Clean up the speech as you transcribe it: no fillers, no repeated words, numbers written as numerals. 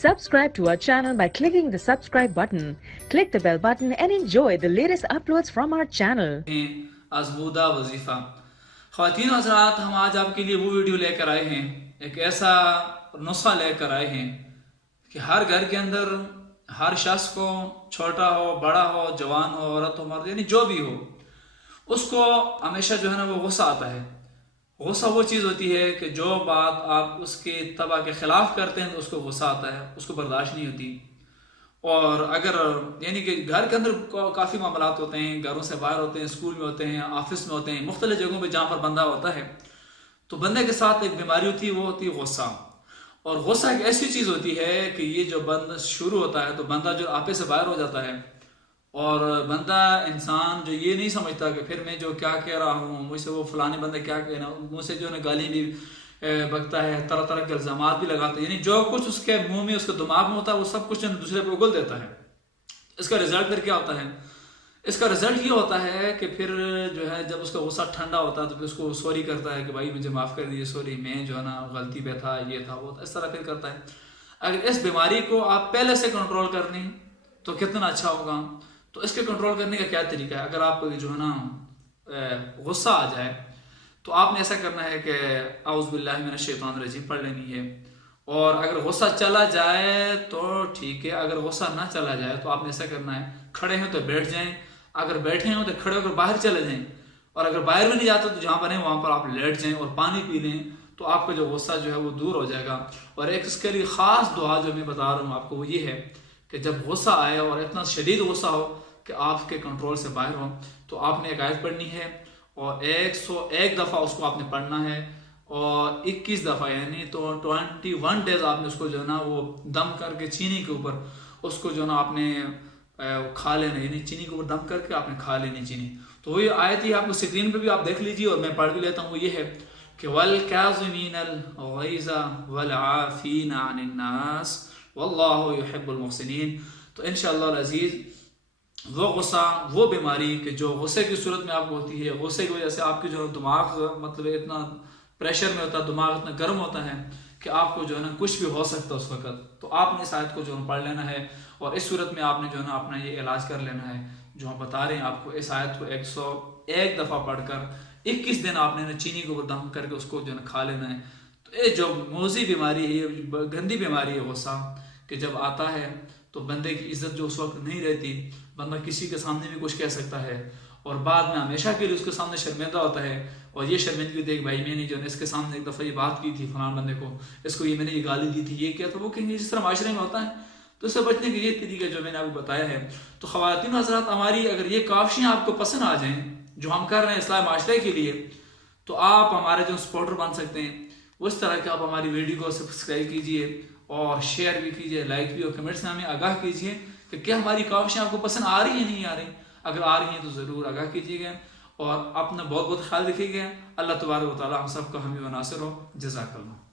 Subscribe to our channel by clicking the subscribe button. Click the bell button and enjoy the latest uploads from our channel. آزمودہ وظیفہ خواتین و حضرات، ہم آج آپ کے لیے وہ ویڈیو لے کر آئے ہیں، ایک ایسا نسخہ لے کر آئے ہیں کہ ہر گھر کے اندر ہر شخص کو، چھوٹا ہو بڑا ہو جوان ہو عورت ہو مرد، یعنی جو بھی ہو، اس کو ہمیشہ جو ہے نا وہ غصہ آتا ہے۔ غصہ وہ چیز ہوتی ہے کہ جو بات آپ اس کے طبع کے خلاف کرتے ہیں تو اس کو غصہ آتا ہے، اس کو برداشت نہیں ہوتی۔ اور اگر یعنی کہ گھر کے اندر کافی معاملات ہوتے ہیں، گھروں سے باہر ہوتے ہیں، اسکول میں ہوتے ہیں، آفس میں ہوتے ہیں، مختلف جگہوں پہ جہاں پر بندہ ہوتا ہے، تو بندے کے ساتھ ایک بیماری ہوتی ہے، وہ ہوتی ہے غصہ۔ اور غصہ ایک ایسی چیز ہوتی ہے کہ یہ جو بند شروع ہوتا ہے تو بندہ جو آپے سے باہر ہو جاتا ہے، اور بندہ انسان جو یہ نہیں سمجھتا کہ پھر میں جو کیا کہہ رہا ہوں، مجھ سے وہ فلانے بندے کیا کہنا، مجھ سے جو ہے گالی بھی بکتا ہے، طرح طرح کے الزامات بھی لگاتا ہے، یعنی جو کچھ اس کے منہ میں اس کے دماغ میں ہوتا ہے وہ سب کچھ دوسرے پہ اگل دیتا ہے۔ اس کا رزلٹ پھر کیا ہوتا ہے؟ اس کا رزلٹ یہ ہوتا ہے کہ پھر جو ہے جب اس کا غصہ ٹھنڈا ہوتا ہے تو پھر اس کو سوری کرتا ہے کہ بھائی مجھے معاف کر دیجیے، سوری میں جو ہے نا غلطی پہ تھا، یہ تھا وہ تھا، اس طرح پھر کرتا ہے۔ اگر اس بیماری کو آپ پہلے سے کنٹرول کر لیں تو کتنا اچھا ہوگا۔ تو اس کے کنٹرول کرنے کا کیا طریقہ ہے؟ اگر آپ جو ہے نا غصہ آ جائے تو آپ نے ایسا کرنا ہے کہ اعوذ باللہ من الشیطان الرجیم پڑھ لینی ہے، اور اگر غصہ چلا جائے تو ٹھیک ہے، اگر غصہ نہ چلا جائے تو آپ نے ایسا کرنا ہے، کھڑے ہیں تو بیٹھ جائیں، اگر بیٹھے ہوں تو کھڑے ہو کر باہر چلے جائیں، اور اگر باہر بھی نہیں جاتے تو جہاں پر ہیں وہاں پر آپ لیٹ جائیں اور پانی پی لیں، تو آپ کا جو غصہ جو ہے وہ دور ہو جائے گا۔ اور ایک اس کے لیے خاص دعا جو میں بتا رہا ہوں آپ کو وہ یہ ہے کہ جب غصہ آئے اور اتنا شدید غصہ ہو کہ آپ کے کنٹرول سے باہر ہو، تو آپ نے ایک آیت پڑھنی ہے اور 101 دفعہ اس کو آپ نے پڑھنا ہے، اور 21 دفعہ یعنی تو 21 ڈیز آپ نے اس کو جو ہے نا وہ دم کر کے چینی کے اوپر اس کو جو ہے نا آپ نے کھا لینا، یعنی چینی کے اوپر دم کر کے آپ نے کھا لینی چینی۔ تو وہی آیت ہی آپ کو اسکرین پہ بھی آپ دیکھ لیجیے اور میں پڑھ بھی لیتا ہوں، وہ یہ ہے کہ وَالْكَاظِمِينَ الْغَيْظَ وَالْعَافِينَ عَنِ النَّاسِ وَاللَّهُ يُحِبُّ الْمُحْسِنِينَ۔ تو انشاءاللہ العزیز وہ غصہ، وہ بیماری کہ جو غصے کی صورت میں آپ کو ہوتی ہے، غصے کی وجہ سے آپ کی جو دماغ مطلب اتنا پریشر میں ہوتا ہے، دماغ اتنا گرم ہوتا ہے کہ آپ کو جو ہے نا کچھ بھی ہو سکتا ہے اس وقت، تو آپ نے اس آیت کو جو ہے پڑھ لینا ہے، اور اس صورت میں آپ نے جو ہے نا اپنا یہ علاج کر لینا ہے جو ہم بتا رہے ہیں آپ کو۔ اس آیت کو 101 دفعہ پڑھ کر 21 دن آپ نے چینی کے اوپر دم کر کے اس کو جو ہے نا کھا لینا ہے۔ تو یہ جو موذی بیماری ہے، یہ گندی بیماری ہے غصہ، کہ جب آتا ہے تو بندے کی عزت جو اس وقت نہیں رہتی، بندہ کسی کے سامنے بھی کچھ کہہ سکتا ہے اور بعد میں ہمیشہ کے لیے اس کے سامنے شرمندہ ہوتا ہے، اور یہ شرمندگی دیکھ بھائی میں نے جو ہے اس کے سامنے ایک دفعہ یہ بات کی تھی فلاں بندے کو، اس کو یہ میں نے یہ گالی دی تھی، یہ کیا تھا، وہ کہیں گے جس طرح معاشرے میں ہوتا ہے۔ تو اس سے بچنے کے یہ طریقہ جو میں نے آپ کو بتایا ہے۔ تو خواتین حضرات، ہماری اگر یہ کاوشیں آپ کو پسند آ جائیں جو ہم کر رہے ہیں اصلاح معاشرے کے لیے، تو آپ ہمارے جو سپورٹر بن سکتے ہیں۔ اس طرح کہ آپ ہماری ویڈیو کو سبسکرائب کیجئے اور شیئر بھی کیجئے، لائک بھی، اور کمنٹس میں ہمیں آگاہ کیجئے کہ کیا ہماری کاوشیں آپ کو پسند آ رہی ہیں نہیں آ رہی۔ اگر آ رہی ہیں تو ضرور آگاہ کیجیے گا، اور اپنا بہت بہت خیال رکھیے گا۔ اللہ تبارک و تعالی ہم سب کا حامی و ناصر ہو۔ جزاک اللہ۔